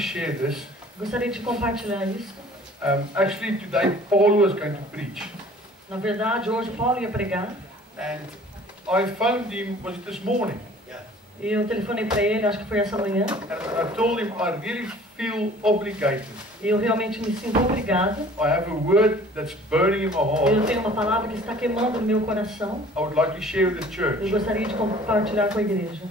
share this. Gostaria de compartilhar isso. Actually, today Paul was going to preach. Na verdade, hoje Paulo ia pregar. And I phoned him, was it this morning? E eu telefonei para ele, acho que foi essa manhã. And I told him I really feel obligated. E eu realmente me sinto obrigado. I have a word that's burning in my Eu heart. tenho uma palavra que está queimando no meu coração. I would like to share with the Eu church. gostaria de compartilhar com a igreja.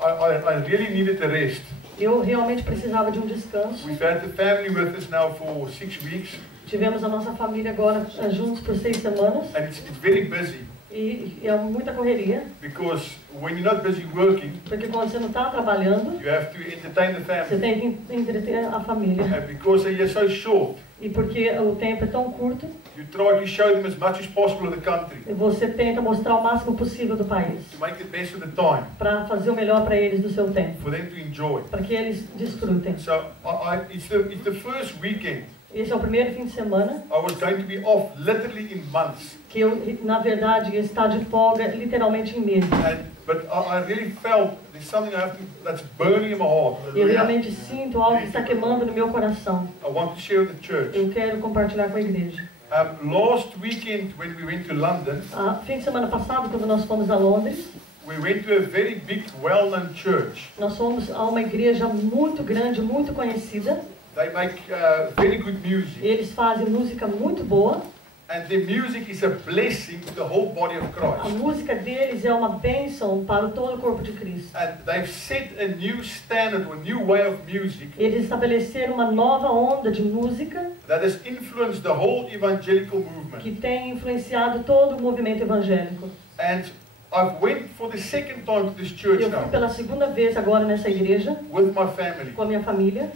I really needed a rest. Eu realmente precisava de um descanso. We've had the family with us now for 6 weeks. Tivemos a nossa família agora juntos por 6 semanas. And it's very busy. E é muita correria. Because when you're not busy working, Porque quando você não está trabalhando, you have to entertain the você family. tem que entreter a família. And because they are so short, E porque o tempo é tão curto, you try to show them as much as possible of the country. você tenta mostrar o máximo possível do país. To make the best of the time. Para fazer o melhor para eles do seu tempo. For them to enjoy. Para que eles desfrutem. So it's the first weekend. Esse é o primeiro fim de semana. I was going to be off literally in months. Que eu, na verdade, ia estar de folga literalmente em meses. But I really felt there's something that's burning in my heart. Eu realmente sinto algo que está queimando no meu coração. I want to share with the church. Eu quero compartilhar com a igreja. Last weekend when we went to London, Fim de semana passado, quando nós fomos a Londres, we went to a very big, well-known church. nós fomos a uma igreja muito grande, muito conhecida. They make very good music. Eles fazem música muito boa. And their music is a blessing to the whole body of A Christ. música deles é uma bênção para todo o corpo de Cristo. And they've set a new standard, or a new way of music Eles estabeleceram uma nova onda de música that has influenced the whole evangelical movement. que tem influenciado todo o movimento evangélico. And I've went for the second time to this church Eu fui now pela segunda vez agora nessa igreja with my family. com a minha família.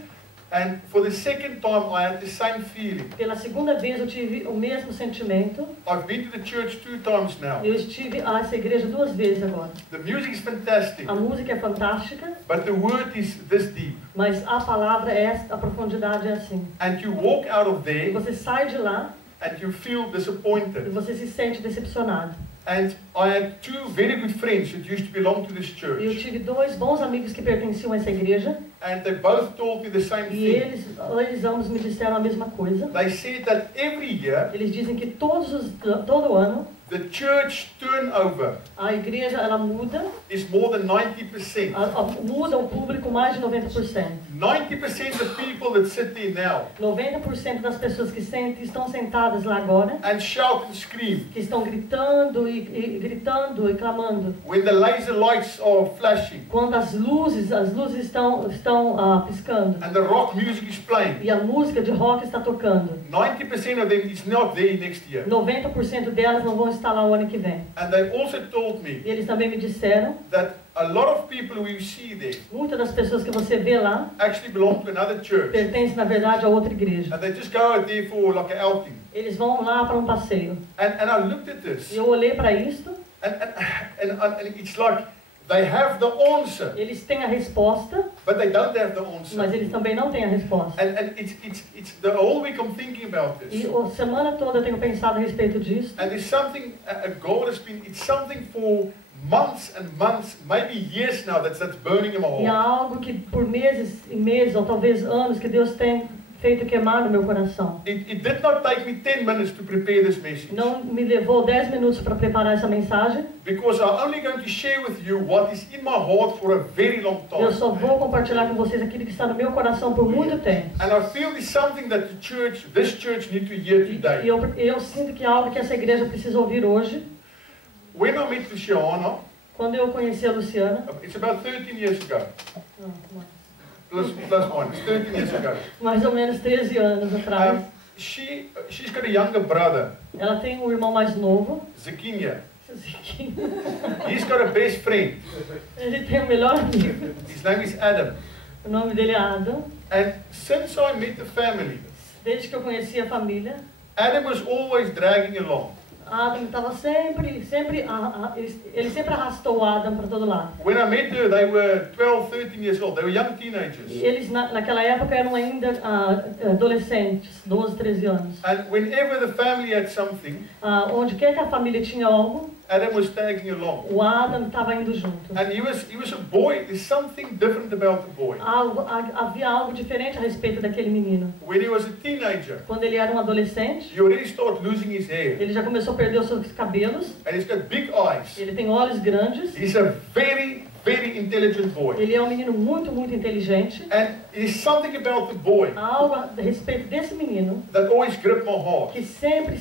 And for the second time I had the same feeling. Pela segunda vez eu tive o mesmo sentimento. I've been to the church 2 times now. Eu estive a essa igreja 2 vezes agora. The music is fantastic, A música é fantástica, but the word is this deep. mas a palavra é a profundidade é assim. And you walk out of E there você sai de lá and you feel e disappointed. você se sente decepcionado. And I had 2 very good friends that used to belong to this E eu church. tive 2 bons amigos que pertenciam a essa igreja. And they both told me the same E thing. eles ambos me disseram a mesma coisa. They said that every year Eles dizem que todo ano the church turnover a igreja ela muda, is more than 90%. muda o público mais de 90%. 90% of people that sit there now 90% das pessoas que estão sentadas lá agora, and shout and scream que estão gritando gritando e clamando. when the laser lights are flashing Quando as luzes estão piscando and the rock music is playing, e a música de rock está tocando, 90% of them is not there next year. 90% delas não vão estar lá o ano que vem. And they also told me E eles também me disseram, that a lot of people who you see there muitas das pessoas que você vê lá actually belong to another church. pertencem na verdade a outra igreja. And they just go out there for like an outing. Eles vão lá para um passeio. And I looked at this E eu olhei para isto. and it's like they have the answer, Eles têm a resposta, but they don't have the mas answer. eles também não têm a resposta. And it's the whole week I'm thinking about E this. a semana toda eu tenho pensado a respeito disso. And there's something God has been, it's something for months and months, maybe years now that's burning in my E há heart. algo que por meses e meses, ou talvez anos, que Deus tem feito queimar no meu coração. It did not take me 10 minutes to prepare this message. Não me levou 10 minutos para preparar essa mensagem. Because I'm only going to share with you what is in my heart for a very long Eu time. só vou compartilhar com vocês aquilo que está no meu coração por muito tempo. And I feel there's something that this church need to hear E today. eu sinto que é algo que essa igreja precisa ouvir hoje. When I met Luciana, Quando eu conheci a Luciana, it's about 13 years ago. Plus one, it's 13 years ago. mais ou menos 13 anos atrás, She's got a younger brother, ela tem um irmão mais novo. Zekinia. He's got a best friend. Ele tem o melhor amigo. His name is Adam. O nome dele é Adam. And since I met the family, Desde que eu conheci a família, Adam was always dragging along. Adam estava ele sempre arrastou o Adam para todo lado. When I met her, they were 12, 13 years old. They were young teenagers. Eles naquela época eram ainda adolescentes, 12, 13 anos. And whenever the family had something, Onde quer que a família tinha algo, Adam was tagging along. O Adam estava indo junto. And he was a boy. There's something different about the boy. Havia algo diferente a respeito daquele menino. When he was a teenager, Quando ele era um adolescente, he already started losing his hair. ele já começou a perder os seus cabelos. And he's got big eyes. Ele tem olhos grandes. He's a very, very intelligent boy. Ele é um menino muito, muito inteligente. And there's something about the boy Há algo a respeito desse menino that always gripped my heart. que sempre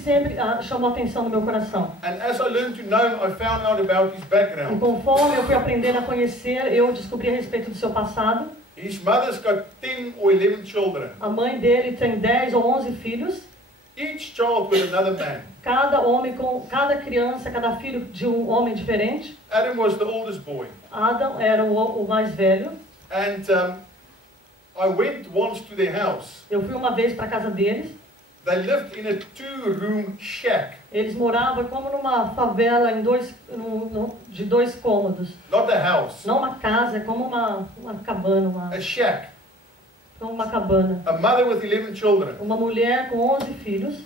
chamou a atenção no meu coração. And as I learned to know him, I found out about his E background. conforme eu fui aprendendo a conhecer, eu descobri a respeito do seu passado. His mother's got 10 or 11 children, A mãe dele tem 10 ou 11 filhos. each child with another man. Cada criança, cada filho de um homem diferente. Adam was the oldest boy. Adam era o mais velho. And I went once to their house. Eu fui uma vez para a casa deles. They lived in a 2-room shack. Eles moravam como numa favela de 2 cômodos. Not a house, Não uma casa, é como uma cabana, a shack. como uma cabana. A mother with 11 children. Uma mulher com 11 filhos.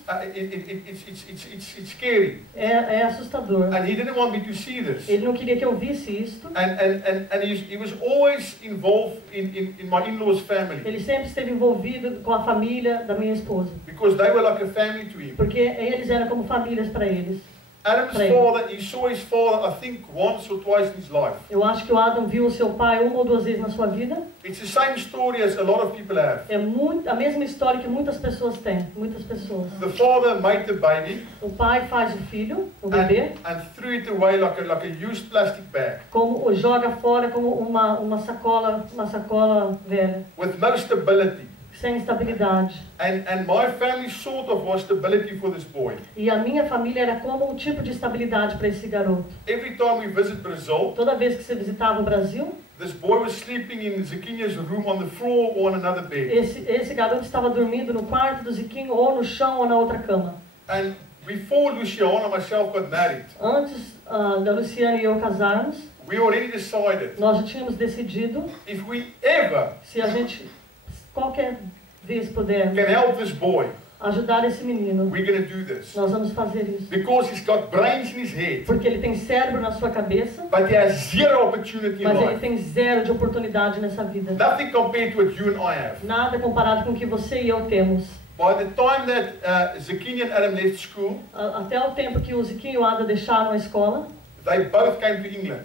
It's scary. É assustador. And he didn't want me to see this. Ele não queria que eu visse isto. And he was always involved in my in-laws' family. Ele sempre esteve envolvido com a família da minha esposa. Because they were like a family to him. Porque eles eram como famílias para eles. Adam's father, he saw his father, I think, once or twice in his life. Eu acho que o Adam viu o seu pai uma ou duas vezes na sua vida. It's the same story as a lot of people have. É a mesma história que muitas pessoas têm. Muitas pessoas. The father made the baby O pai faz o filho, o bebê, and threw it away like a used plastic bag como joga fora como uma sacola velha, with no stability. sem estabilidade. And my family sort of was stability for this boy. E a minha família era como um tipo de estabilidade para esse garoto. Every time we visit Brazil, Toda vez que você visitava o Brasil, this boy was sleeping in Zekinya's room on the floor or on another bed. esse garoto estava dormindo no quarto do Ziquinho ou no chão ou na outra cama. And before Luciana and myself got married, Antes da Luciana e eu casarmos, we already decided nós já tínhamos decidido, if we ever se a gente qualquer vez puder can help this boy, ajudar esse menino, we're going to do this. nós vamos fazer isso. Because he's got brains in his head, Porque ele tem cérebro na sua cabeça, but he has zero opportunity in mas ele life. tem zero de oportunidade nessa vida. Nothing compared to what you and I have. Nada comparado com o que você e eu temos. By the time that Zekinya and Adam left school, Até o tempo que o Ziquinho e o Ada deixaram a escola, they both came to England.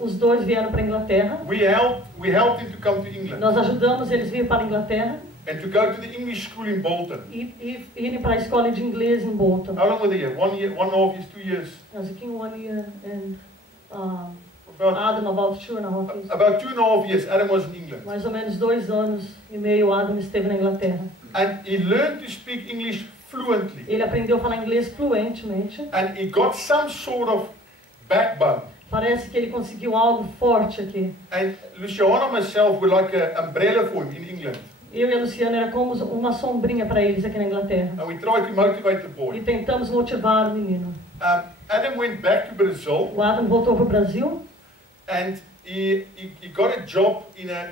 os dois vieram para a Inglaterra. We helped them to come to England Nós ajudamos eles a vir para a Inglaterra and to go to the English school in Bolton. e irem para a escola de inglês em Bolton. How long were they here? 1 year, 1.5 years, 2 years? Ziquinho 1 year and About, Adam about 2.5 years. about 2.5 years, Adam was in England. Mais ou menos 2 anos e meio Adam esteve na Inglaterra. And he learned to speak English fluently. Ele aprendeu a falar inglês fluentemente. And he got some sort of backbone. Parece que ele conseguiu algo forte aqui. And Luciana and myself were like an umbrella for him in England. Eu e a Luciana era como uma sombrinha para eles aqui na Inglaterra. And we tried to motivate the E boy. tentamos motivar o menino. Adam went back to Brazil O Adam voltou para o Brasil and he got a job in an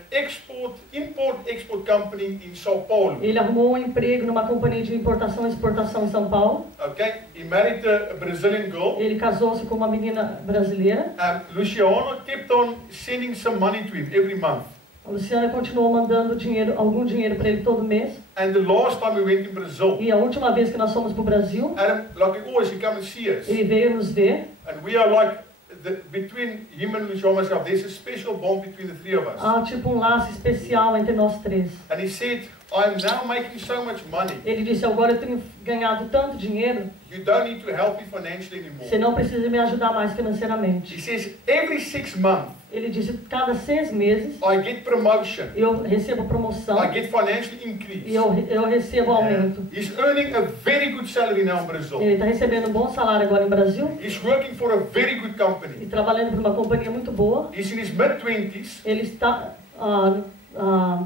import-export company in Sao Paulo. Ele arrumou um emprego numa companhia de importação e exportação em São Paulo. Okay, he married a Brazilian girl. Ele casou-se com uma menina brasileira. Luciana kept on sending some money to him every month. A Luciana continuou mandando algum dinheiro para ele todo mês. And the last time we went in Brazil, E a última vez que nós fomos para o Brasil, Adam, like always, he come and see us. ele veio nos ver. And we are like, between him and Luciana and myself, there's a special bond between the three of us. Há tipo um laço especial entre nós três. And he said, I'm now making so much money. Ele disse, agora eu tenho ganhado tanto dinheiro, You don't need to help me financially anymore. você não precisa me ajudar mais He financeiramente. says, every 6 months, Ele disse, cada 6 meses I get promotion. eu recebo promoção I get financial e increase. eu recebo aumento. He's earning a very good salary now in Brazil. Ele está recebendo um bom salário agora no Brasil He's working for a very good e company. trabalhando para uma companhia muito boa. He's in his mid-20s Ele está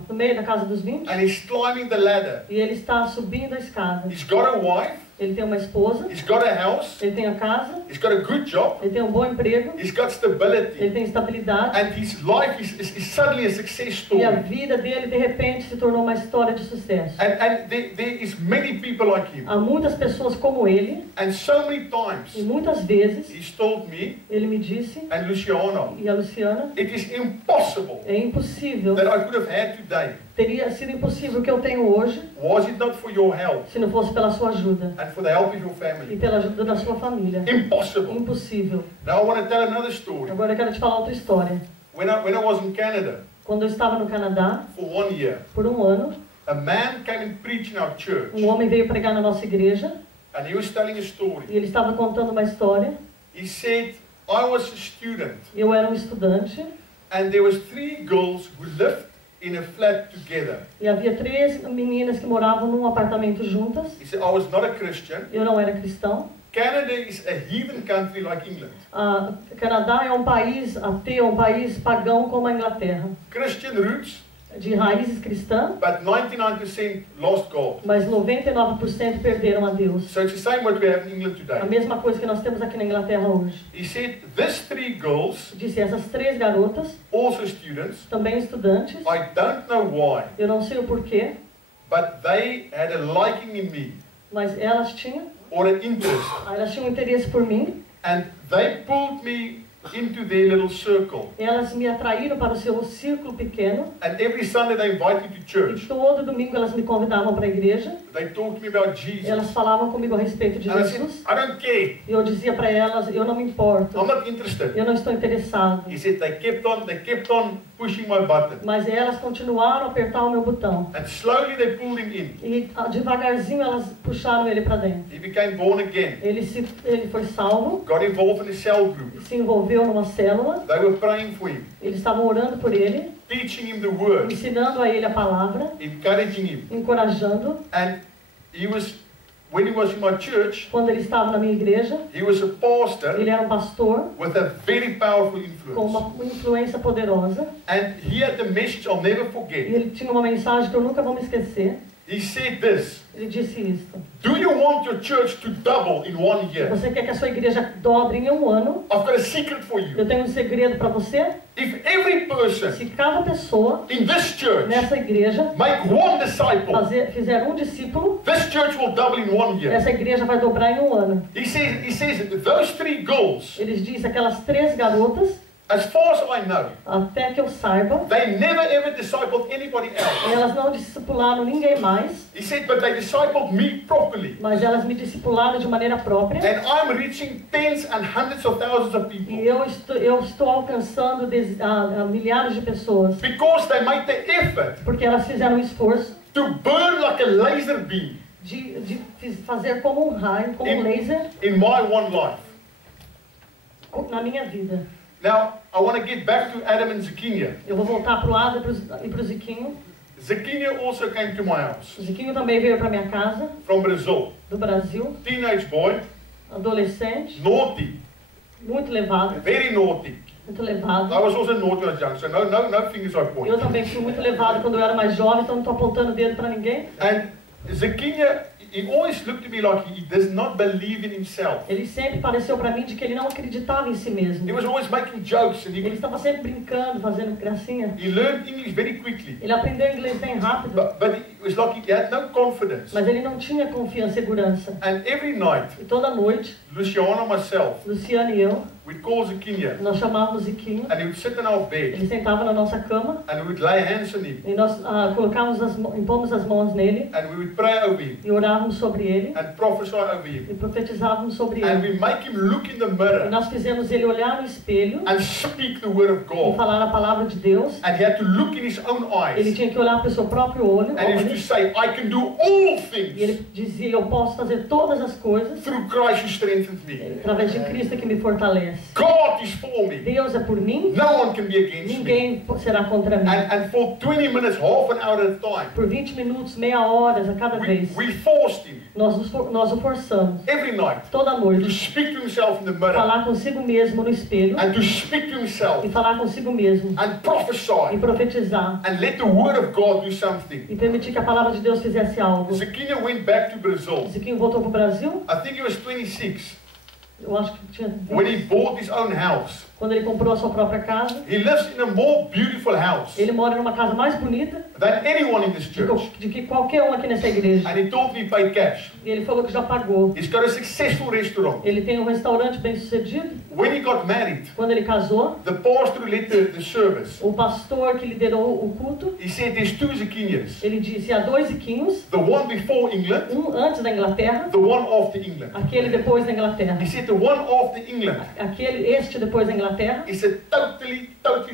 no meio da casa dos 20 and he's climbing the ladder. e ele está subindo a escada. He's got a wife Ele tem uma esposa, he's got a house, ele tem a casa, he's got a good job, ele tem um bom emprego, he's got ele stability, tem estabilidade. and his life is suddenly a success E a story. vida dele, de repente, se tornou uma história de sucesso. And there is many people like him. Há muitas pessoas como ele, And so many e times muitas vezes, he's told me ele me disse, and Luciano, e a Luciana, it is impossible é impossível, that I could have had today teria sido impossível o que eu tenho hoje, was it not for your help se não fosse pela sua ajuda and for the help of your e family. pela ajuda da sua família. Impossible. Impossível. Now I want to tell another story. Agora eu quero te falar outra história. When I was in Canada Quando eu estava no Canadá, for 1 year, por um ano, a man came and preached in our church, um homem veio pregar na nossa igreja and he was telling a story. e ele estava contando uma história. He said, I was a student, Eu era um estudante and there was 3 girls who lived in a flat together. e havia 3 meninas que moravam num apartamento juntas. He said, I was not a Christian. Eu não era cristão. Canada is a heathen country like England. O Canadá é um país ateu, um país pagão como a Inglaterra, Christian roots, de raízes cristãs, but 99% lost God. mas 99% perderam a Deus. So it's the same what we have in England A today. mesma coisa que nós temos aqui na Inglaterra hoje. He said, these 3 girls, Disse, essas 3 garotas, also students, também estudantes, I don't know why, eu não sei o porquê, but they had a liking in me, mas elas tinham um interesse por mim. and they pulled me into their little circle. Elas me atraíram para o seu círculo pequeno. And every Sunday they invite me to E church. todo domingo elas me convidavam para a igreja. They talked to me about Jesus. Elas falavam comigo a respeito de And I said, Jesus. I don't care. E eu dizia para elas, eu não me importo. I'm not interested. Eu não estou interessado. He said they kept on pushing my button. Mas elas continuaram a apertar o meu botão. And slowly they pulled him in. E devagarzinho elas puxaram ele para dentro. He became born again. Ele foi salvo. Got involved in a cell group. Se envolveu numa célula. They were praying for him. Eles estavam orando por ele. Teaching him the word. Ensinando a ele a palavra. Encouraging him. Encorajando. And when he was in my church, quando ele estava na minha igreja, he was a pastor ele era um pastor with a very powerful com influence. uma influência poderosa. And he had the message I'll never E forget. ele tinha uma mensagem que eu nunca vou me esquecer. He said this, Ele disse isto: do you want your church to double in 1 year? você quer que a sua igreja dobre em um ano? I've got a secret for you. Eu tenho um segredo para você. If every person Se cada pessoa in this church nessa igreja make one disciple, fizer um discípulo, this church will double in 1 year. essa igreja vai dobrar em um ano. He says those 3 girls, Eles dizem aquelas 3 garotas, as far as I know, até que eu saiba, they never ever discipled anybody else. elas não discipularam ninguém mais, He said, but they discipled me properly. mas elas me discipularam de maneira própria. And I'm reaching tens and hundreds of thousands of E people. eu estou alcançando milhares de pessoas, Because they made the effort porque elas fizeram um esforço to burn like a laser beam de fazer como um raio, como um laser, in my one life. na minha vida. Now, I want to get back to Adam and Zacchaeus. Eu vou voltar para o Ada e para o Ziquinho. Zacchaeus also came to my house O Ziquinho também veio para minha casa, from Brazil. do Brasil, Teenage boy, adolescente, naughty, muito levado, very naughty. muito I levado. was also naughty when I was young, so no fingers I point. Eu também fui muito levado quando eu era mais jovem, então não estou apontando o dedo para ninguém. And Zacchaeus, he always looked at me like he does not believe in himself. Ele sempre pareceu para mim de que ele não acreditava em si mesmo. He was always making jokes and Ele estava sempre brincando, fazendo gracinha. he learned English very quickly. Ele aprendeu inglês bem rápido, But it was like he had no confidence. mas ele não tinha confiança, segurança. And every night, E toda noite, Luciano and myself, Luciano e eu, we'd call Zacchaeus nós chamávamos Ziquinho. and he would sit in our bed Ele sentava na nossa cama and we would lay hands on him e nós impomos as mãos nele and we would pray over him e orávamos sobre ele and prophesy over him. e profetizávamos sobre And ele. we make him look in the E mirror nós fizemos ele olhar no espelho and speak the word of e God. falar a palavra de Deus. And he had to look in his own Ele eyes tinha que olhar para o seu próprio olho and he used to say, I can do all e things ele dizia: eu posso fazer todas as coisas through Christ who strengthens me. através de Cristo que me fortalece. acontece. God is for me. Deus é por mim, No one can be against me. ninguém será contra mim. And for 20 minutes, half an hour at a time, Por 20 minutos, meia hora a cada vez, we forced him nós o forçamos, every night toda to noite, speak to himself in the mirror falar consigo mesmo no espelho and to speak to himself e falar consigo mesmo and e prophesy profetizar and let the word of God do something. e permitir que a palavra de Deus fizesse algo. Zacchaeus went back to Brazil. Ziquinho voltou para o Brasil, I think he was 26 eu acho que tinha when he bought his own house. quando ele comprou a sua própria casa. He lives in a more beautiful house Ele mora numa casa mais bonita than anyone in this church. de que qualquer um aqui nessa igreja. And he told me he paid cash. E ele falou que já pagou. He's got a successful restaurant. Ele tem um restaurante bem sucedido. When he got married, Quando ele casou, the pastor who led the service, o pastor que liderou o culto, he said there's two Zacchaeus. ele disse: há dois Ziquinhos, The one before England, um antes da Inglaterra, the one after England. aquele depois da Inglaterra. He said the one after England Este depois da Inglaterra is a totally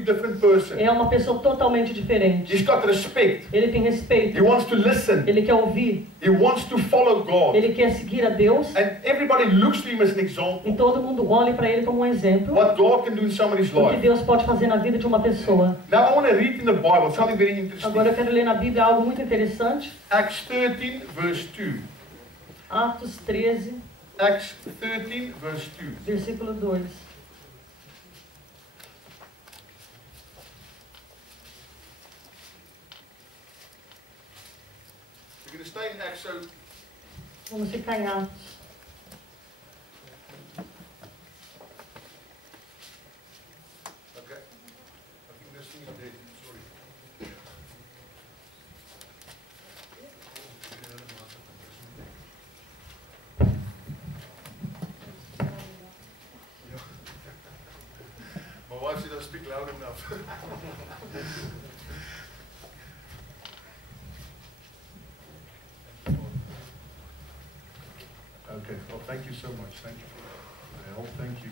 different person. é uma pessoa totalmente diferente. He's got respect. Ele tem He respeito, wants to listen. ele quer ouvir, He wants to follow God. ele quer seguir a Deus And everybody looks to him as an example. e todo mundo olha para ele como um exemplo What God can do in somebody's do que life. Deus pode fazer na vida de uma pessoa. Now I want to read in the Bible something very interesting. Agora eu quero ler na Bíblia algo muito interessante. Acts 13 verse 2. Atos 13, Acts 13 verse 2. versículo 2. We're going to stay in Acts, so Vamos ficar em Atos. okay. I think this thing is dead. Sorry. My wife said I speak loud enough. Okay, well, thank you so much. Thank you for the help. Thank you.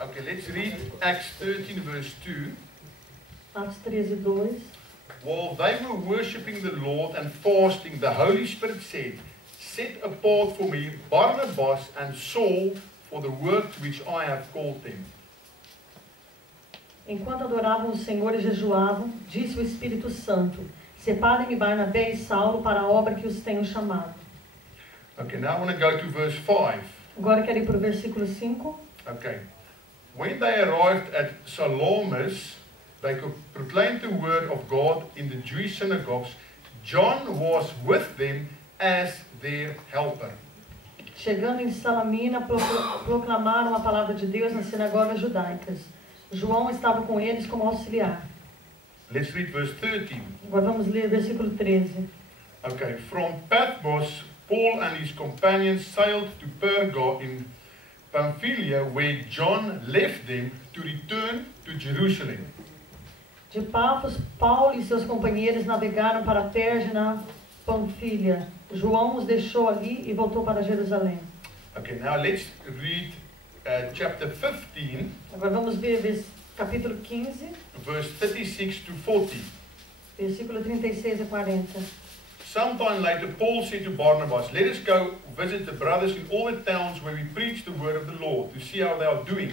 Okay, let's read Acts 13, verse 2. Atos 13, 2. While they were worshipping the Lord and fasting, the Holy Spirit said, "Set apart for me Barnabas and Saul for the work to which I have called them." Enquanto adoravam o Senhor e jejuavam, disse o Espírito Santo: Separem-me Barnabé e Saulo para a obra que os tenho chamado. Okay, now I want to go to verse 5. Agora eu quero ir para o versículo 5. Okay. When they arrived at Salamis, they could proclaim the word of God in the Jewish synagogues. John was with them as their helper. Chegando em Salamina, proclamaram a palavra de Deus nas sinagogas judaicas. João estava com eles como auxiliar. Let's read verse 13. Agora vamos ler versículo 13. Okay, from Paphos, Paul and his companions sailed to Perga in Pamphylia, where John left them to return to Jerusalem. De Pafos, Paulo e seus companheiros navegaram para Perge na Panfilha. João os deixou ali e voltou para Jerusalém. Okay, now let's read chapter 15, Agora vamos ver capítulo 15, verse 36 to 40. versículo 36 a 40. Sometime later, Paul said to Barnabas, "Let us go visit the brothers in all the towns where we preach the word of the Lord, to see how they are doing."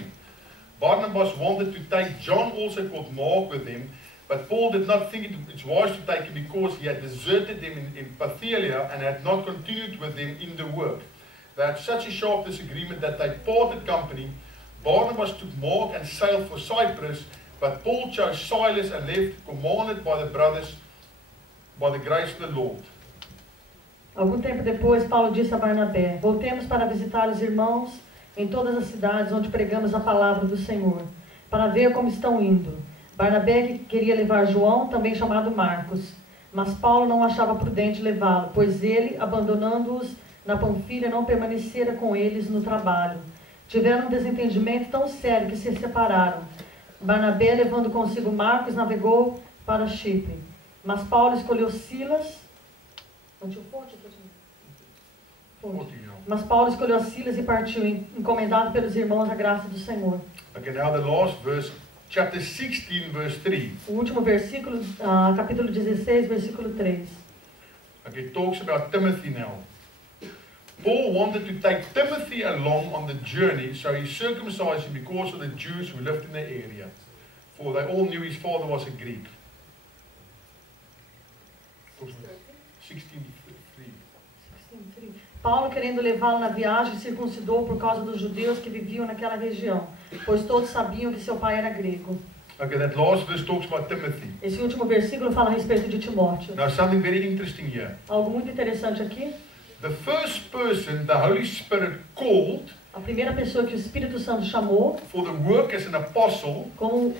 Barnabas wanted to take John, also called Mark, with him, but Paul did not think it's wise to take him because he had deserted them in Pamphylia and had not continued with them in the work. They had such a sharp disagreement that they parted company. Barnabas took Mark and sailed for Cyprus, but Paul chose Silas and left, commanded by the brothers by the grace of the Lord. Algum tempo depois, Paulo disse a Barnabé: Voltemos para visitar os irmãos em todas as cidades onde pregamos a palavra do Senhor, para ver como estão indo. Barnabé queria levar João, também chamado Marcos, mas Paulo não achava prudente levá-lo, pois ele, abandonando-os na Panfilha, não permanecera com eles no trabalho. Tiveram um desentendimento tão sério que se separaram. Barnabé, levando consigo Marcos, navegou para Chipre. Mas Paulo escolheu Silas. Mas Paulo escolheu Silas e partiu, encomendado pelos irmãos à graça do Senhor. Okay, now the last verse, chapter 16, verse 3. O último versículo, capítulo 16, versículo 3. Okay, it talks about Timothy now. Paul wanted to take Timothy along on the journey, so he circumcised him because of the Jews who lived in the area. For they all knew his father was a Greek. 16:3. Paulo, querendo levá-lo na viagem, circuncidou por causa dos judeus que viviam naquela região, pois todos sabiam que seu pai era grego. Okay, that last verse talks about Timothy. Esse último versículo fala a respeito de Timóteo. Now something very interesting here. Algo muito interessante aqui. The first person the Holy Spirit called A primeira pessoa que o Espírito Santo chamou for the work as an apostle como,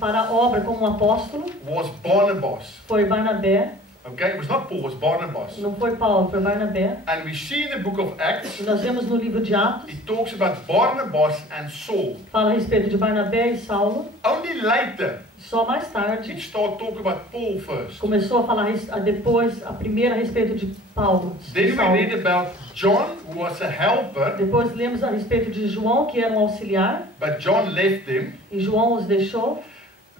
para a obra como um apóstolo was Barnabas. foi Barnabé. Okay, it was not Paul, it was Barnabas. Não foi Paulo, foi Barnabé. And we see in the book of Acts, E nós vemos no livro de Atos, it talks about Barnabas and Saul. fala a respeito de Barnabé e Saulo. Only later, Só mais it tarde started talking about Paul first. começou a falar depois, a primeira a respeito de Paulo. de Then we Saulo. read about John, who was a helper, Depois lemos a respeito de João, que era um auxiliar, but John left them. e João os deixou.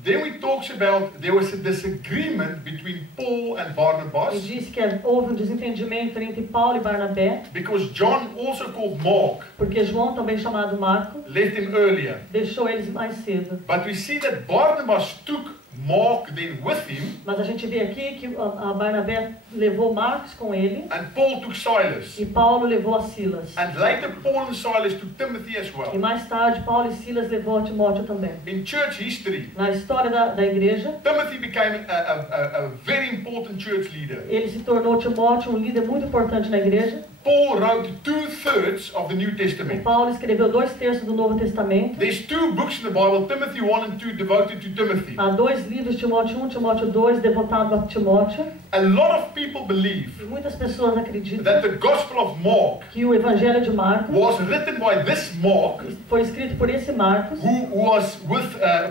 Then we talks about there was a disagreement between Paul and E Barnabas disse que houve um desentendimento entre Paulo e Barnabé, because John, also called Mark, porque João, também chamado Marco, left him earlier. deixou eles mais cedo. But we see that Barnabas took Mark then with him, Mas a gente vê aqui que a Barnabé levou Marcos com ele, and Paul took Silas. e Paulo levou a Silas. And later Paul and Silas took Timothy as E well. mais tarde, Paulo e Silas levou a Timóteo também. In church history, Na história da igreja, Timothy became a very important church leader. ele se tornou Timóteo um líder muito importante na igreja. Paul wrote 2/3 of the New E Testament. Paulo escreveu 2/3 do Novo Testamento. There's 2 books in the Bible, Timothy 1 and 2, devoted to Timothy. Há 2 livros, Timóteo 1, Timóteo 2, devotado a Timóteo. A lot of people believe E muitas pessoas acreditam that the Gospel of Mark que o Evangelho de Marcos was written by this Mark, foi escrito por esse Marcos, who was with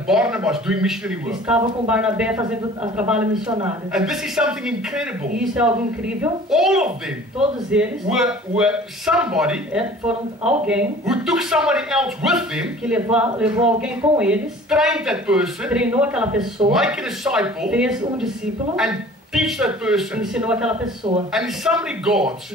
Barnabas doing missionary que work. estava com Barnabé fazendo trabalho missionário. And this is something incredible. E isso é algo incrível. All of them Todos eles were somebody foram alguém who took somebody else with them, que levou alguém com eles, trained that person, treinou aquela pessoa, make a disciple, fez um discípulo, and teach that person. ensinou aquela pessoa. And in some regards,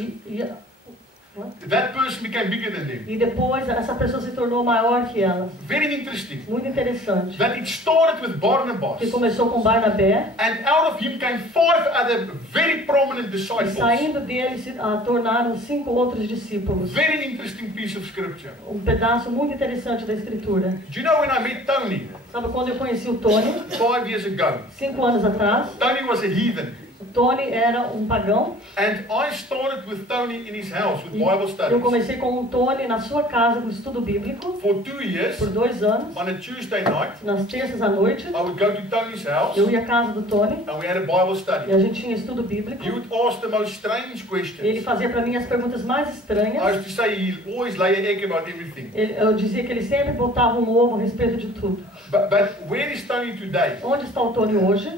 What? that person became bigger than them. E depois essa pessoa se tornou maior que elas. Very interesting. Muito interessante. That it started with Barnabas, Que começou com Barnabé, and out of him came 5 other very prominent e disciples. saindo dele se tornaram 5 outros discípulos. Very interesting piece of scripture. Um pedaço muito interessante da escritura. Do you know when I met Tony Sabe quando eu conheci o Tony? 5 years ago? 5 anos atrás. Tony was a heathen. O Tony era um pagão. And I started with Tony in his house with E Bible eu studies. comecei com o Tony na sua casa com estudo bíblico For 2 years, por 2 anos. on a Tuesday night, Nas terças à noite, I would go to Tony's house eu ia à casa do Tony and we had a Bible e study. a gente tinha estudo bíblico. He would ask the most strange Ele questions. fazia para mim as perguntas mais I estranhas. used to say he always lay an egg about everything. Eu dizia que ele sempre botava um ovo a respeito de tudo. But where is Tony today? Onde está o Tony hoje?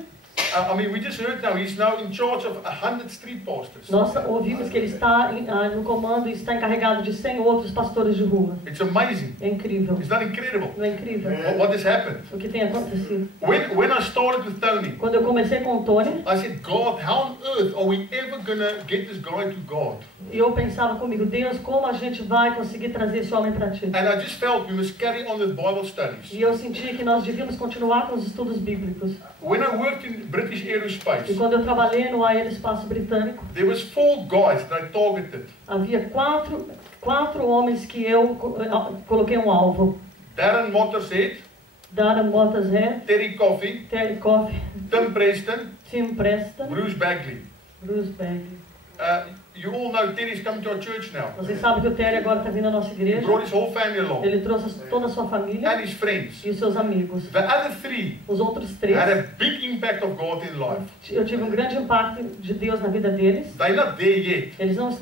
I mean, we just heard now he's now in charge of 100 street pastors. Nós ouvimos que ele está no comando e está encarregado de 100 outros pastores de rua. It's amazing. É incrível. It's not incredible. Não é incrível? What has happened? O que tem acontecido? When I started with Tony, Quando eu comecei com o Tony, I said, God, how on earth are we ever gonna get this guy to God? e eu pensava comigo, Deus, como a gente vai conseguir trazer esse homem para ti? And I just felt we must carry on with Bible studies. E eu sentia que nós devíamos continuar com os estudos bíblicos. When I worked in British E Aerospace, quando eu trabalhei no Aeroespaço Britânico, there was 4 guys that I targeted. havia quatro homens que eu coloquei um alvo. Darren Mottershead, Darren Mottershead, Terry Coffey, Terry Coffey, Tim Preston, Tim Preston, Bruce Bagley. Bruce Bagley. You all know Terry's coming to our church now. Vocês sabem que o Terry agora está vindo à nossa He igreja. brought his whole family along Ele trouxe toda a sua família and his friends. e os seus amigos. The other 3 Os outros had 3, a big impact of God in life. eu tive um grande impacto de Deus na vida deles. They're not there yet. Eles não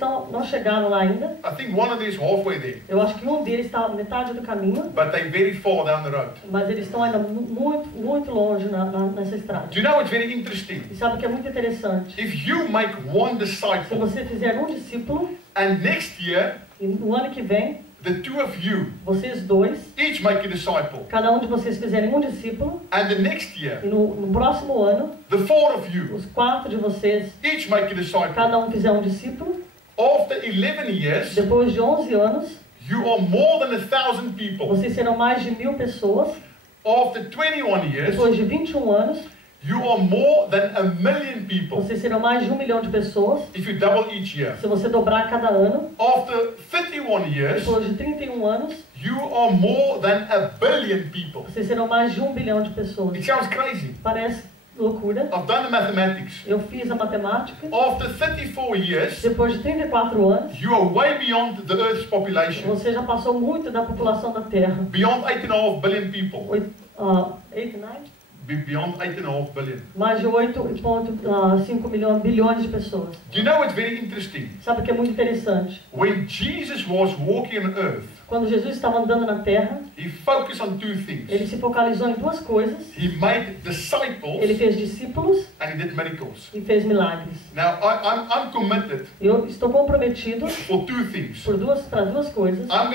chegaram lá ainda. I think one of them is halfway there, Eu acho que um deles está metade do caminho, but they're very far down the road. mas eles estão ainda muito longe nessa estrada. Do you know what's very interesting? E sabe o que é muito interessante? If you make one Se disciple, você fizer um discípulo, and next year, e no ano que vem, the 2 of you vocês dois, each make a disciple, cada um de vocês fizerem um discípulo, and the next year, e no próximo ano, the 4 of you os 4 de vocês, each make a disciple, cada um fizer um discípulo, After 11 years, Depois de 11 anos, you are more than 1,000 people. vocês serão mais de 1.000 pessoas. After 21 years, Depois de 21 anos, you are more than 1 million people. vocês serão mais de 1 milhão de pessoas. If you double each year. Se você dobrar cada ano. After 31 years, Depois de 31 anos, you are more than 1 billion people. vocês serão mais de 1 bilhão de pessoas. It sounds crazy. Parece loucura. I've done the mathematics. Eu fiz a matemática. After 34 years, Depois de 34 anos, you are way beyond the Earth's population. você já passou muito da população da Terra. Beyond 8.5 billion people. 8, 9? Beyond 8.5 billion. Mais de 8,5 bilhões de pessoas. Do you know what's very interesting? Sabe o que é muito interessante? When Jesus was walking on earth, Quando Jesus estava andando na Terra, he focused on two things. ele se focalizou em duas coisas. He made Ele disciples fez discípulos and he did miracles. e fez milagres. Now, I'm committed Eu estou comprometido for two things. para duas coisas. I'm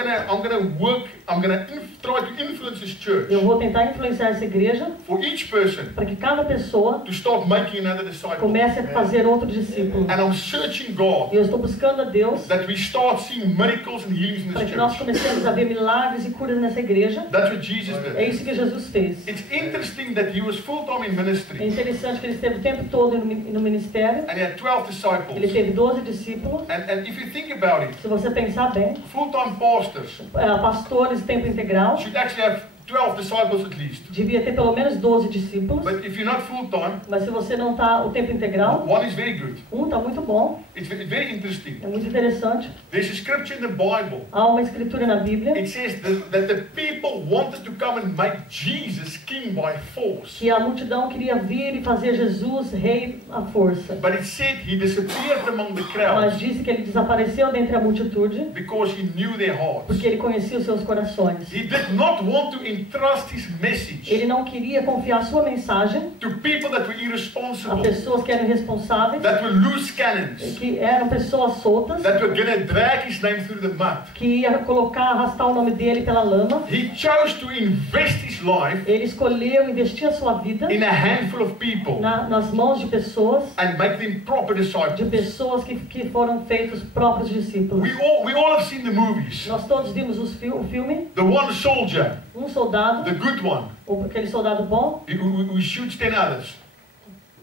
gonna try to influence this church Eu vou tentar influenciar essa igreja for each person para que cada pessoa to start making another disciple. comece a fazer outro discípulo. And I'm searching God E eu estou buscando a Deus that we start seeing miracles and healings in para this que nós church. comecemos a ver milagres e curas nessa igreja. That's what Jesus É did. isso que Jesus fez. It's interesting that he was full-time in É ministry interessante que ele esteve o tempo todo no ministério. and he had 12 Ele disciples. teve 12 discípulos. And if you think about it, Se você pensar bem, full-time pastors pastores tempo integral should actually have 12 disciples at least. devia ter pelo menos 12 discípulos. But if you're not full-time, Mas se você não está o tempo integral, one is very good. está muito bom, It's very interesting. é muito interessante. There's a scripture in the Bible. Há uma escritura na Bíblia It says that the people wanted to come and make Jesus king by force. que a multidão queria vir e fazer Jesus rei à força. But it said he disappeared among the Mas crowds disse que ele desapareceu dentre a multitude because he knew their hearts. porque ele conhecia os seus corações. He did not want to entrust his message Ele não queria confiar sua mensagem to people that were a irresponsible, pessoas que eram irresponsáveis, that were loose cannons, que eram pessoas soltas, that were going to drag his name through the mud. que ia colocar, arrastar o nome dele pela lama. He chose to invest his life Ele escolheu investir a sua vida in a handful of people nas mãos de pessoas, and make them proper de disciples. pessoas que foram feitos próprios discípulos. We all have seen the movies. Nós todos vimos o filme, The one soldier, soldado, the good one, aquele soldado bom, who shoots 10 others.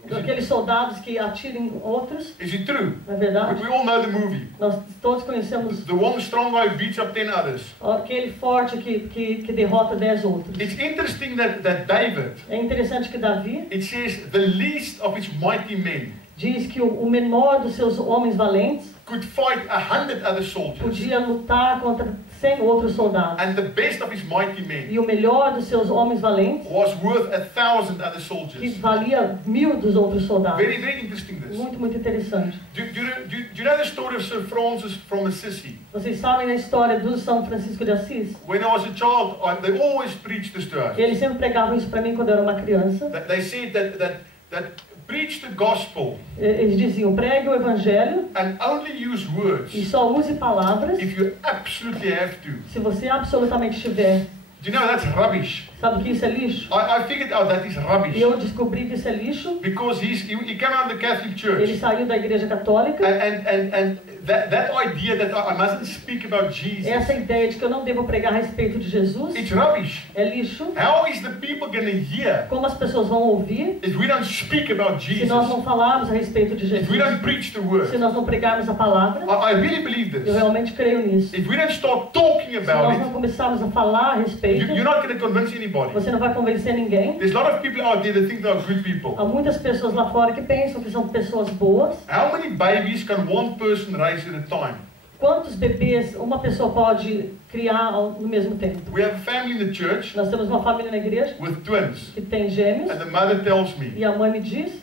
aqueles soldados que atiram em outros, Is it true? não é verdade? We all know the movie. Nós todos conhecemos The one strong guy beats up 10 others. aquele forte que derrota 10 outros. It's interesting that David, É interessante que Davi it says the least of his mighty men diz que o menor dos seus homens valentes could fight 100 other soldiers. podia lutar contra 100 outros soldados. And the best of his mighty men E o melhor dos seus homens valentes was worth 1,000 other que soldiers. valia 1000 dos outros soldados. Very, very interesting this. Muito, muito interessante. Do you know the story of Sir Francis from Assisi? Vocês sabem a história do São Francisco de Assis? When I was a child, they always preached this to us. Eles sempre pregavam isso para mim quando eu era uma criança. They said that preach the gospel Eles diziam, pregue o evangelho and only use e words só use palavras if you absolutely have to. se você absolutamente tiver. Do you know that's rubbish? Sabe que isso é lixo? I figured out that is E rubbish eu descobri que isso é lixo. because he came out of the Catholic Ele Church saiu da igreja católica. and that idea that I mustn't speak about Jesus, Essa ideia de que eu não devo pregar a respeito de Jesus it's rubbish. é lixo. How is the people going to hear Como as pessoas vão ouvir if we don't speak about se Jesus? nós não falarmos a respeito de If we Jesus? don't preach the word? Se nós não pregarmos a palavra? I really believe Eu this. realmente creio nisso. If we don't start talking Se about nós não it, começarmos a falar a respeito, you're not going to convince anybody. você não vai convencer ninguém. There's a lot of people out there that think they are good people. Há muitas pessoas lá fora que pensam que são pessoas boas. How many babies can one person raise at a time? Quantos bebês uma pessoa pode criar no mesmo tempo? We have a family in the church Nós temos uma família na igreja with twins, que tem gêmeos and the mother tells me e a mãe me diz,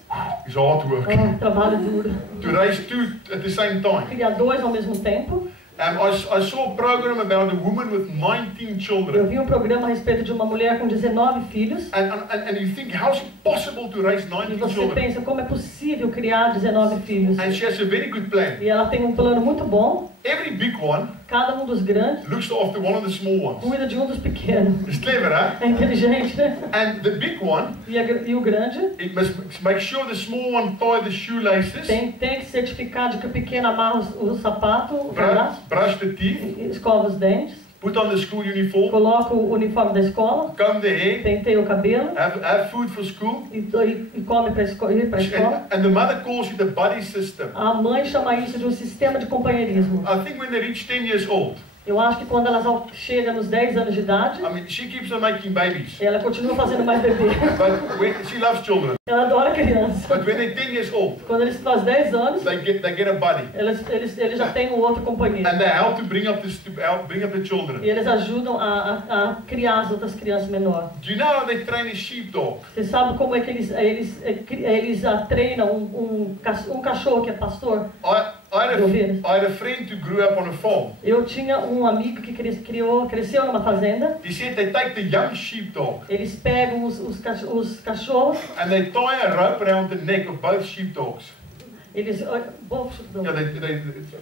it's hard work trabalho duro. to raise two at the same time. Criar dois ao mesmo tempo. I saw a program about a woman with 19 Eu children, vi um programa a respeito de uma mulher com 19 filhos. and you think, how is it possible to raise E 19 você children? pensa como é possível criar 19 filhos. And she has a very good plan. E ela tem um plano muito bom. Every big one Cada um dos grandes looks after one of the small ones. cuida de um dos pequenos. It's clever, huh? É inteligente, né? And the big one, E o grande it must make sure the small one tie the shoelaces, tem que certificar de que o pequeno amarra o sapato, o pedaço, brush the teeth, escova os dentes, put on the school uniform, coloca o uniforme da escola, comb the hair, penteia o cabelo have food for school. e come para ir para a escola. And the mother calls it the buddy system. A mãe chama isso de um sistema de companheirismo. I think when they reach 10 years old, Eu acho que quando elas chegam nos 10 anos de idade, I mean, she keeps on making babies. ela continua fazendo mais bebê. But she loves children. Ela adora criança. But when they're 10 years old, Quando eles fazem 10 anos, they get a buddy. eles já têm um outro companheiro. And they help to bring up the children. E eles ajudam a criar as outras crianças menores. Do you know how they train a sheepdog? Você sabe como é que eles treinam um cachorro que é pastor? I had a friend who grew up on a farm. Eu tinha um amigo que cresceu numa fazenda. He said they take the young sheepdog Eles pegam os cachorros. and they tie a rope around the neck of both sheepdogs. Eles Yeah, they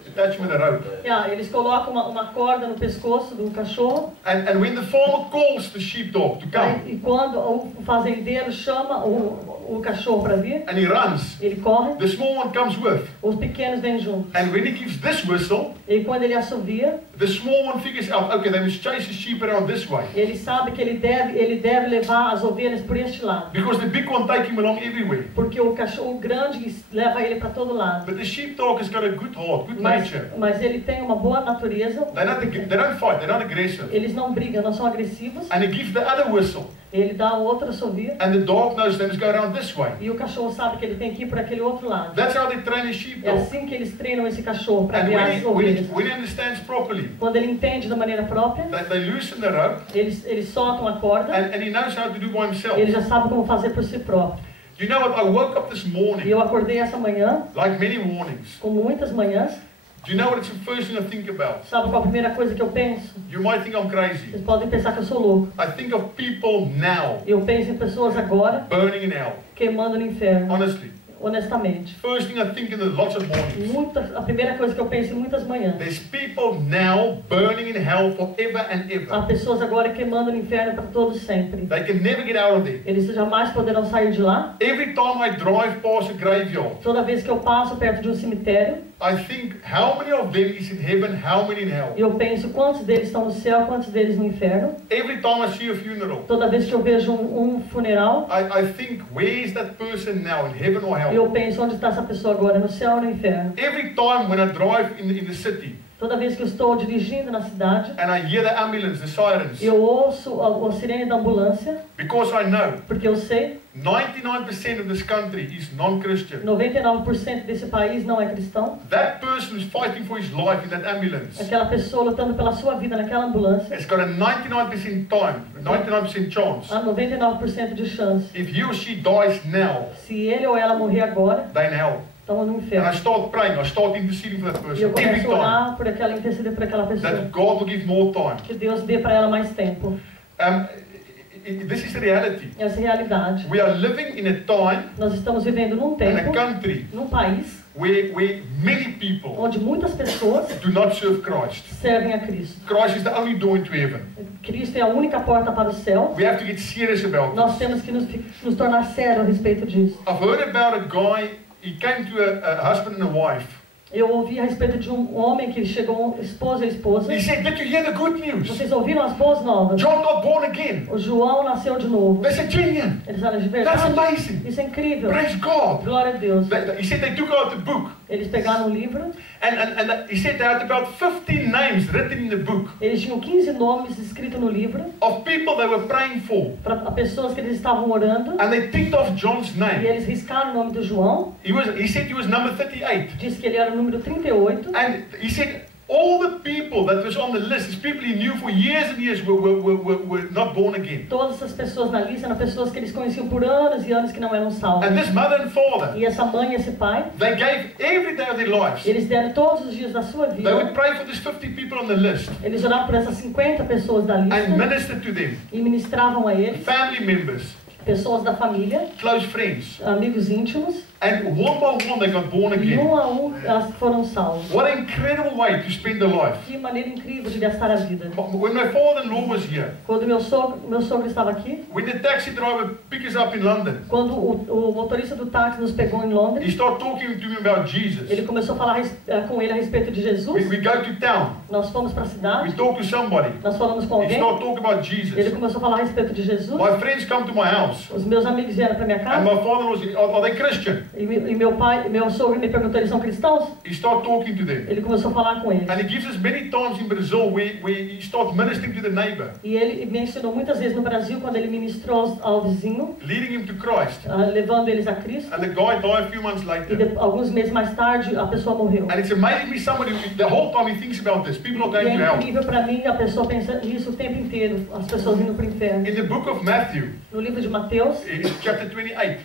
attach them with a rope. eles colocam uma corda no pescoço do cachorro. And when the farmer calls the sheepdog to come, E quando o fazendeiro chama o cachorro para vir, and he runs, ele corre. the small one comes with. Os pequenos vêm junto. And when he gives this whistle, E quando ele assovia, the small one figures out, okay, they must chase the sheep around this way. ele sabe que ele deve levar as ovelhas por este lado. Because the big one take him along everywhere. Porque o cachorro grande leva ele para todo lado. But the sheepdog has got a good heart, good nature. Mas ele tem uma boa natureza. They don't fight, they're not aggressive. Eles não brigam, não são agressivos. And he gives the other whistle. Ele dá outra assovio. And the dog knows they must go around this way. E o cachorro sabe que ele tem que ir por aquele outro lado. That's how they train a É sheepdog. assim que eles treinam esse cachorro para And guiar as ovelhas. when he understands properly, Quando ele entende da maneira própria, they loosen the rope, eles soltam a corda. and he knows how to do by himself. Ele já sabe como fazer por si próprio. You know what? I woke up this E morning, eu acordei essa manhã, like many mornings. com muitas manhãs. Do you know what it's the first thing I think about? Sabe qual a primeira coisa que eu penso? You might think I'm crazy. Vocês podem pensar que eu sou louco. I think of people now Eu penso em pessoas agora burning in hell. queimando no inferno. Honestly. Honestamente. First thing I think in the lots of mornings. A primeira coisa que eu penso em muitas manhãs. There's people now burning in hell forever and Há ever. pessoas agora queimando no inferno para todos sempre. They can never get out of there. Eles jamais poderão sair de lá. Every time I drive past a graveyard, Toda vez que eu passo perto de um cemitério, I think how many of them is in heaven, how many in hell. eu penso quantos deles estão no céu, quantos deles no inferno. Every time I see a funeral, Toda vez que eu vejo um funeral, I think, where is that person now, in heaven or hell? eu penso onde está essa pessoa agora, no céu ou no inferno. Every time when I drive in the city Toda vez que eu estou dirigindo na cidade, and I hear the ambulance, the sirens, eu ouço a sirene da ambulância, because I know porque eu sei 99% of this country is non-Christian. 99% desse país não é cristão. That person who's fighting for his life in that ambulance Aquela pessoa lutando pela sua vida naquela ambulância, has got a 99% time, 99% chance. há 99% de chance. If he or she dies now, Se ele ou ela morrer agora, they're in hell. estão no And I inferno. start praying, I start interceding for that E eu person every começo a time. orar por aquela, interceder por aquela pessoa. That God will give more time. Que Deus dê para ela mais tempo. This is the reality. Essa é a realidade. We are living in a time Nós estamos vivendo num and a tempo, country num país, where many people onde muitas pessoas do not serve Christ. servem a Cristo. Christ is the only door into heaven. Cristo é a única porta para o céu. We have to get serious about Nós this. temos que nos tornar sérios a respeito disso. I've heard about a guy, he came to a husband and a wife. Eu ouvi a respeito de um homem que chegou, esposa e esposa. He said, did you hear the good news? Vocês ouviram as boas novas? John got born again. O João nasceu de novo. They said, genuine. Eles falam de That's verdade. amazing. Isso é incrível. Praise God. Glória a Deus. He said they took out the book. Eles pegaram um livro. And he said they had about 15 names written in the book Eles tinham 15 nomes escritos no livro of people they were praying for. para pessoas que eles estavam orando. And they ticked off John's E name. eles riscaram o nome do João. He said he was number 38. Disse que ele era o número 38. And he said all the people that was on the list, these people he knew for years and years, were not born again. Todas as pessoas na lista eram pessoas que eles conheciam por anos e anos que não eram salvos. And this mother and father, E essa mãe e esse pai, they gave every day of their lives. eles deram todos os dias da sua They would vida. pray for these 50 people on the list Eles oravam por essas 50 pessoas da and lista minister to them. e ministravam a eles, Family members, pessoas da família, close friends. amigos íntimos. And one by one they got born E again. a um elas foram salvas. What an incredible way to spend their life. Que maneira incrível de gastar a vida. When my father-in-law was here, Quando meu sogro estava aqui, when the taxi driver picked us up in London, quando o motorista do táxi nos pegou em he Londres, started talking to me about Jesus. ele começou a falar com ele a respeito de Jesus. We go to town, Nós fomos para a we cidade, talk to somebody, nós falamos com he alguém, started talking about ele Jesus. começou a falar a respeito de Jesus. My friends come to my house, Os meus amigos vieram para minha and casa my father-in-law said, are they Christian? e meu sogro me perguntou, eles são cristãos? He started talking to them. Ele começou a falar com eles. And he gives us many times in Brazil where he starts ministering to the neighbor, E ele me ensinou muitas vezes no Brasil, quando ele ministrou ao vizinho, leading him to Christ. levando eles a Cristo. And the guy died a few months E later. alguns meses mais tarde, a pessoa morreu. And it's amazing me somebody, the whole time he thinks about this, people are E going to é hell. incrível para mim, a pessoa pensa nisso o tempo inteiro, as pessoas indo para o inferno. In the book of Matthew, No livro de Mateus, in chapter 28,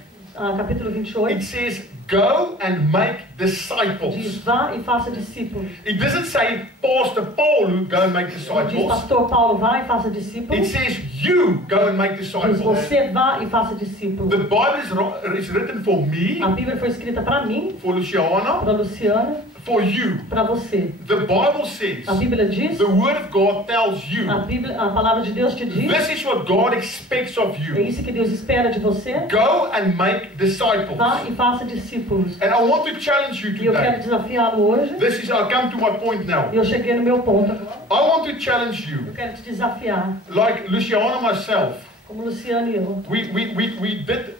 capítulo it 28, says, go and make diz, disciples. vá e faça discípulos. It doesn't say, Pastor Paul, go and make Não diz, disciples. pastor Paulo, vá e faça It discípulos. says, you go and make Diz, disciples. você vá e faça discípulos. The Bible is written for me, A Bíblia foi escrita para mim, for Luciana, para Luciana, for you. para você. The Bible says, A Bíblia diz, the Word of God tells you, a palavra de Deus te diz, this is what God expects of é you. isso que Deus espera de você. Go and make disciples. Vá e faça discípulos. And I want to challenge you E eu quero today. desafiá-lo hoje. This is, I come to my point now. E eu cheguei no meu ponto agora. I want to challenge you, Eu quero te desafiar, like Luciana and myself. como Luciano e eu. We did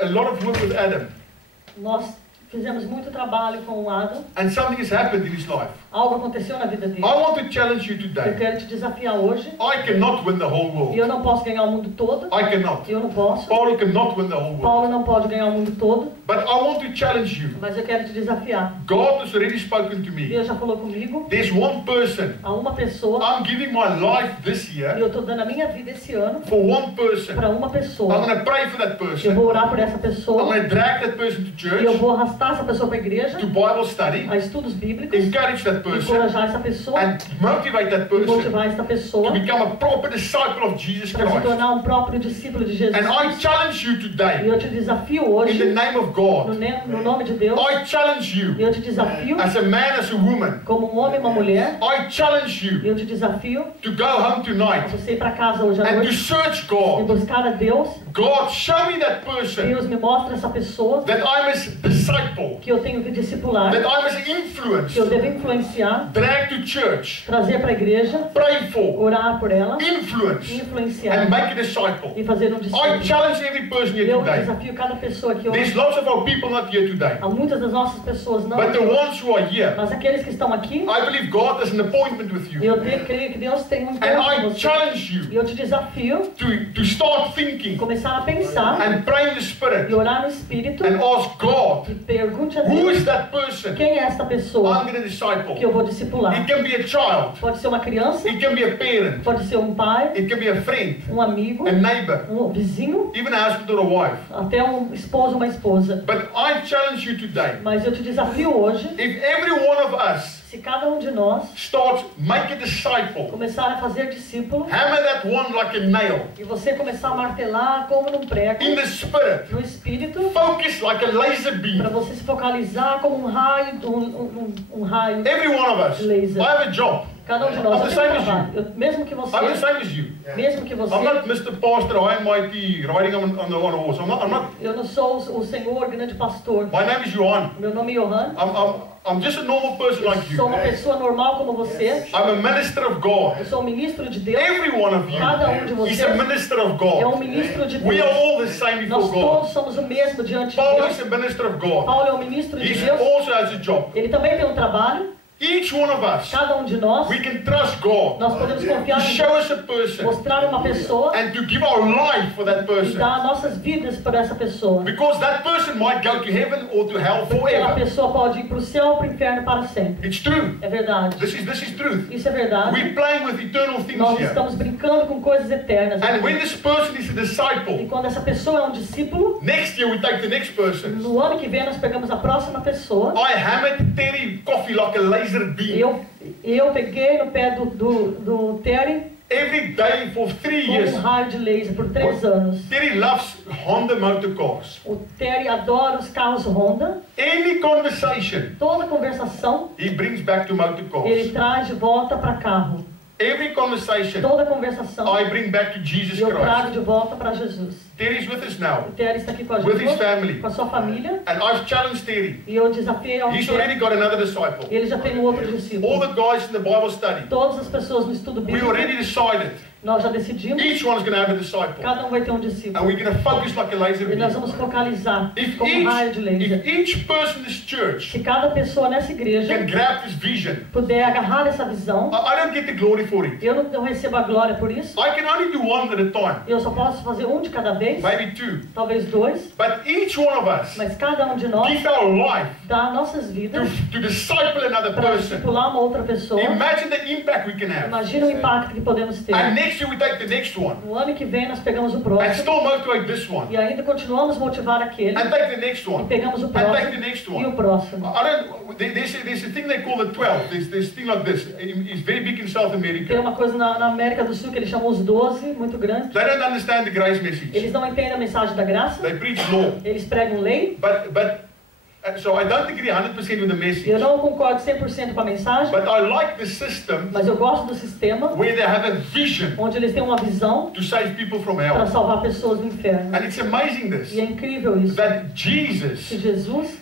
a lot of work with Adam, Nós fizemos muito trabalho com o Adam. and something has happened in his life. Algo aconteceu na vida dele. I want to challenge you Eu today. quero te desafiar hoje. I cannot win the whole E world. eu não posso ganhar o mundo todo. I cannot. Eu não posso. Paulo cannot win the whole world. Paulo não pode ganhar o mundo todo. But I want to challenge you. Mas eu quero te desafiar. God has already spoken to me. Deus já falou comigo. There's one person. A uma pessoa. I'm giving my life this E year eu estou dando a minha vida esse ano for one person. para uma I'm pessoa. going to pray for that Eu person. vou orar por essa I'm pessoa. going to drag that person to E eu church, vou arrastar essa pessoa para a igreja. to Bible study, A estudos bíblicos. encourage that person, Encorajar essa pessoa. and motivate that E person motivar essa pessoa. to become a proper disciple of Jesus Para se Christ. tornar um próprio discípulo de Jesus. And I challenge you E today, eu te desafio in the hoje, name of God, no nome de Deus, I challenge e you, eu te desafio, as a man, as a woman, como um homem e uma mulher, I challenge e you eu te desafio to go home a tonight você ir para casa hoje à and to noite search e God. buscar a Deus. God, show me that person Deus me mostra essa pessoa that I must disciple, que eu tenho que discipular, that I must influence, que eu devo influenciar, drag to church, trazer para a igreja, pray for, orar por ela, influence, influenciar and make a disciple. e fazer um I discípulo. challenge every person here Eu today. desafio cada pessoa aqui hoje. There's lots of our people not here today, Há muitas das nossas pessoas não but the aqui, ones who are here, mas aqueles que estão aqui, I believe God has an appointment with you. eu creio que Deus tem um And encontro com I você. challenge E you eu te desafio to start thinking começar a pensar and pray in the e Spirit orar no Espírito and ask God, e pergunte a who is Deus that person quem é esta pessoa I'm going to que disciple? eu vou discipular. It can be a child, Pode ser uma criança, it can be a parent, pode ser um pai, it can be a friend, um amigo, a neighbor, um vizinho, even a husband or a wife. até um esposo, uma esposa. But I challenge you today, Mas eu te desafio hoje, if every one of us se cada um de nós starts make a disciple, começar a fazer discípulo hammer that one like a nail e você começar a martelar como num prego, in the Spirit, no Espírito, focus like a laser para beam. você se focalizar como um raio, um raio. Every one of us. Laser. I have a job. Cada um de nós I'm the tem um same as trabalho. Mesmo que I'm the você, same as you. mesmo que você, I'm not Mr. Pastor, I am mighty, riding on a horse. I'm not. eu não sou o Senhor, grande pastor. My name is Johan. Meu nome é Johan. I'm just a normal person like Sou you. uma pessoa normal como você. I'm a minister of God. Eu sou um ministro de Deus. Every one of Cada um de you is vocês a minister of é um God. ministro de We are Deus. all the same Nós before God. todos somos o mesmo diante de Paul is Deus. a minister of God. Paulo é um ministro de He Deus. also has a job. Ele também tem um trabalho. Each one of us, Cada um de nós, we can trust God nós podemos to confiar em show Deus, us a person mostrar uma pessoa and to give our life for that e person. dar nossas vidas para essa pessoa. Because that person might go to heaven or to hell Porque aquela forever. pessoa pode ir para o céu ou para o inferno para sempre. It's true. É verdade. This is truth. Isso é verdade. We're playing with eternal things Nós here. estamos brincando com coisas eternas. And when this person is a E disciple, quando essa pessoa é um discípulo, next year we take the next person. no ano que vem nós pegamos a próxima pessoa. I hammered Terry coffee like a laser beam. Eu peguei no pé do Terry every day for 3 com years. um raio de laser por 3 anos. Terry loves Honda motor cars. O Terry adora os carros Honda. Any conversation, Toda conversação he brings back to motor ele cars. traz de volta para carro. Every conversation, Toda conversação I bring back to Jesus eu trago Christ. de volta para Jesus. Terry's with us now, O Terry está aqui com a with his gente, family. com a sua família. And I've challenged Terry. E eu desafiei ao He's Terry. already got another disciple. Ele já tem um outro All discípulo. the guys in the Bible study, Todas as pessoas no estudo we bíblico, already decided nós já decidimos. each one's going to have a disciple. Cada um vai ter um And discípulo. we're going to focus like a laser E nós beam. vamos focalizar If como um raio de laser. each person in this church Se cada pessoa nessa igreja can grab this vision, puder agarrar essa visão, I don't get the glory for it. eu não recebo a glória por isso. I can only do one at a time, Eu só posso fazer um de cada vez, maybe two. talvez 2. But each one of us Mas cada um de nós give our life dá nossas vidas to disciple another para person. discipular uma outra pessoa. Imagine the impact we can have. Imagina o impacto que podemos ter. And next year we take the next one No ano que vem nós pegamos o and próximo still motivate this one e ainda continuamos a motivar aquele and take the next e one pegamos o and take the próximo next e o one. próximo. I don't. There's a thing they call the 12. There's a thing like this. It's very big in South Tem America. uma coisa na América do Sul que eles chamam os 12, muito grande. They don't understand the grace message. Eles não entendem a mensagem da graça, They preach law. eles pregam lei. So I don't agree 100% with the message. Eu não concordo 100% com a mensagem, But I like the system mas eu gosto do sistema where they have a vision onde eles têm uma visão to save people from para hell. salvar pessoas do inferno. And it's amazing E é this incrível isso. that Jesus Que Jesus,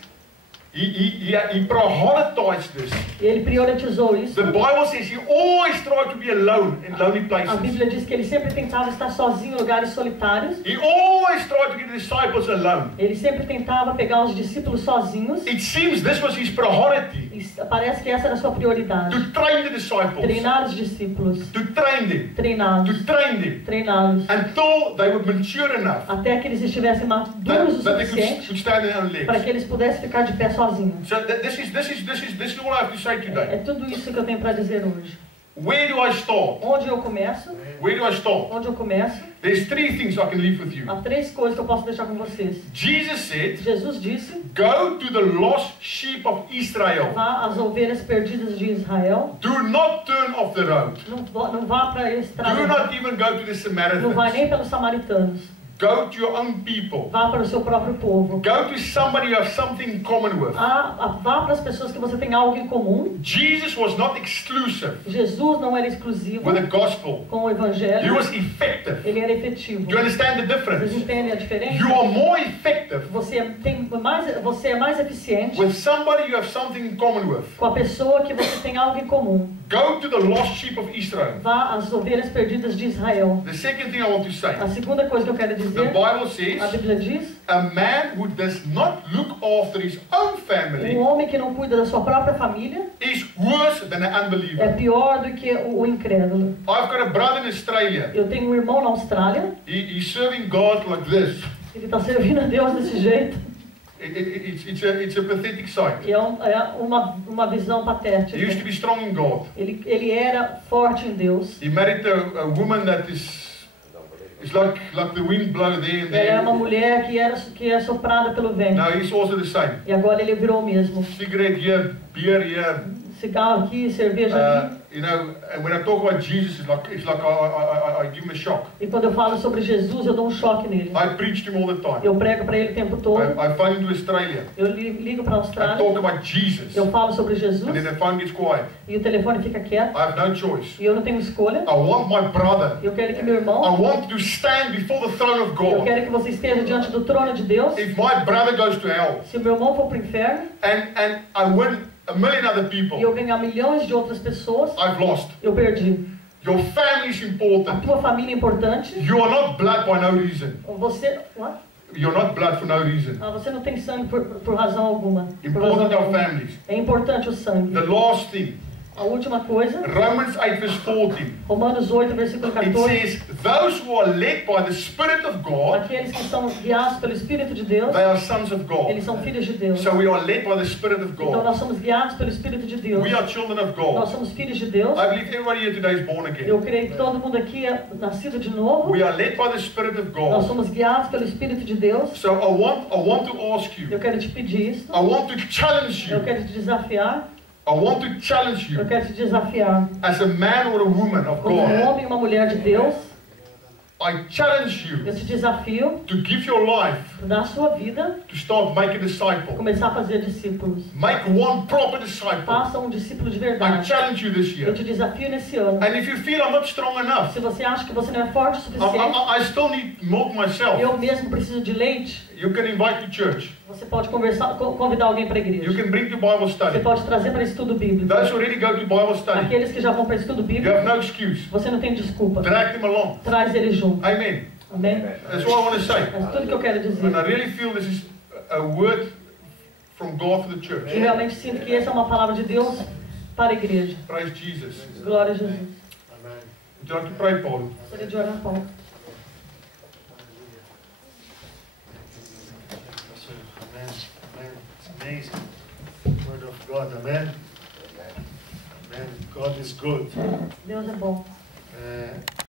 he prioritized this. ele priorizou isso. The Bible says he always tried to be alone in lonely A places. Bíblia diz que ele sempre tentava estar sozinho em lugares solitários. He always tried to get the disciples alone. Ele sempre tentava pegar os discípulos sozinhos. It seems this was his priority, E parece que essa era a sua prioridade. to train the disciples, Treinar os discípulos. to train them, Treiná-los. to train them Treiná-los. until they were mature enough Até que eles estivessem maduros o that they suficiente could stand on their own para legs. que eles pudessem ficar de pé sozinhos. So this is all I have to say today. É tudo isso que eu tenho para dizer hoje. Where do I start? Onde eu começo? Where do I start? Onde eu começo? There's 3 things I can leave with you. Há 3 coisas que eu posso deixar com vocês. Jesus said, Jesus disse: go to the lost sheep of Israel. vá às ovelhas perdidas de Israel. Do not turn off the road. Não vá para a Do estrada. not even go to the Não vai Samaritans. nem pelos samaritanos. Go to your own people. Vá para o seu próprio povo. Go to somebody you have something in common with. Vá para as pessoas que você tem algo em comum. Jesus was not exclusive Jesus não era exclusivo with the gospel. com o He evangelho. was effective. Ele era efetivo. Do you understand the Vocês difference? entendem a diferença? You are more effective Você é mais eficiente with somebody you have something in common with. com a pessoa que você tem algo em comum. Go to the lost sheep of Israel. Vá às ovelhas perdidas de Israel. The second thing I want to say. A segunda coisa que eu quero The dizer, Bible a says, Bíblia diz, a man who does not look after his own family homem que não cuida da sua própria família is worse than an é unbeliever. pior do que o incrédulo. I've got a brother in Australia. Eu tenho um irmão na Austrália, He's serving God like this. ele está servindo a Deus desse jeito. It's a pathetic sight. E é uma visão patética. He used to be strong in God. Ele era forte em Deus. He married a woman that is like the wind blow there and Ela era uma there. mulher que é soprada pelo vento. Now he's also the same. E agora ele virou o mesmo. Cigarette here, beer here. Cigarro aqui, cerveja aqui. You know, and when I talk about Jesus, it's like I give him a shock. E quando eu falo sobre Jesus, eu dou um choque nele. I preach to him all the time. Eu prego para ele o tempo todo. I phone to Australia. Eu ligo para a I Austrália. talk about Jesus. Eu falo sobre And Jesus. then the phone gets quiet. E o telefone fica quieto. I have no choice. E eu não tenho escolha. I want my brother. Eu quero que meu I irmão. want to stand before the throne of Eu God. quero que você esteja diante do trono de Deus. If my brother goes to hell Se o meu irmão for para o inferno and I win a million other people, e eu ganhar milhões de outras pessoas, I've lost. eu perdi. Your family is A important. tua família é importante. You are not blood by no reason. Você, what? You're not blood for no reason. Você não tem sangue por razão alguma. Por razão Important are alguma. families. É importante o sangue. The last thing, A última coisa, Romans 8 verse 14. Romanos 8, versículo It 14. says, those who are led by the Spirit of God, Aqueles que são guiados pelo Espírito de Deus, they are sons of eles God. são filhos de Deus. So we are led by the Spirit of Então God. nós somos guiados pelo Espírito de Deus. We are children of Nós God. somos filhos de Deus. I believe everybody here today is born again. Eu creio que todo mundo aqui é nascido de novo. We are led by the Spirit of Nós God. somos guiados pelo Espírito de Deus. So I want to ask you, Eu quero te pedir isso. I want to challenge Eu you. quero te desafiar. I want to challenge Eu you quero te desafiar. as a man or a woman of Como um God. homem e uma mulher de Deus, I challenge eu you te desafio to give your life na sua vida to start making a disciple. começar a fazer discípulos. Make one proper disciple. Faça um discípulo de I verdade. challenge you this Eu year. te desafio nesse ano. And if you feel I'm not strong enough, Se você acha que você não é forte o suficiente, I still need milk myself. eu mesmo preciso de leite, You can invite to church. você pode convidar alguém para a You igreja. can bring to Bible Você study. pode trazer para estudo bíblico. Those who already go to Bible study, Aqueles que já vão para estudo you bíblico, have no excuse. você não tem desculpa. Drag them along. Traz eles junto. Amen. Amém? That's what I want to say. É tudo que eu quero dizer. And I really feel this is a word from God for the E church. realmente sinto que essa é uma palavra de Deus para a igreja. Praise Jesus. Glória a Jesus. Would you like to pray, Paul? Gostaria de orar, Paulo. Amen. Amen. It's amazing. Word of God. Amen. Amen. God is good. Deus é bom.